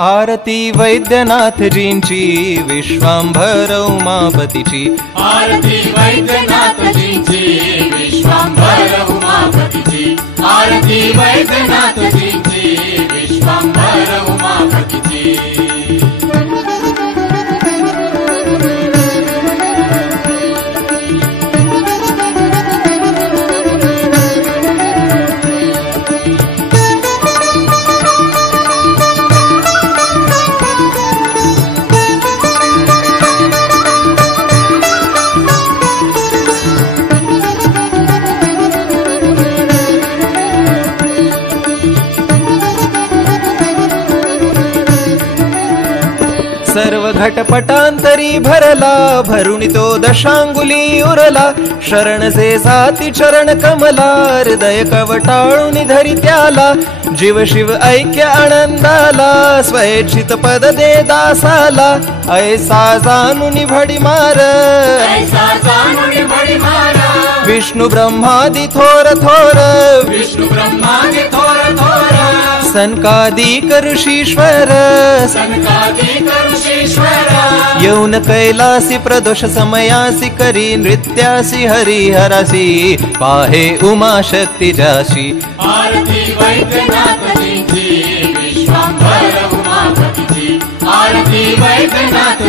आरती वैद्यनाथजींची विश्वांभर उमापतीची आरती वैद्यनाथजींची विश्वांभर उमापतीची आरती वैद्यनाथजींची विश्वांभर उमापतीची सर्व घटपटांतरी भरला भरुणी तो दशांगुली उरला शरणसे साती चरण कमला हृदय कवटाळून धरी त्याला जीव शिव ऐक्य आनंदाला स्वैच्छित पद दे दासाला ऐसा जाणून भडी मार विष्णु ब्रह्मादि थोर थोर विष्णु ब्रह्मादि थोर थोर सनकादिक ऋषीश्वर सनकादिक ऋषीश्वर येऊन कैलासी प्रदोष समयासी करी नृत्यासी हरिहरासी पाहे उमा शक्ती जाशी आरती वैद्यनाथजींची विश्वांभर उमापतीची आरती वैद्यनाथ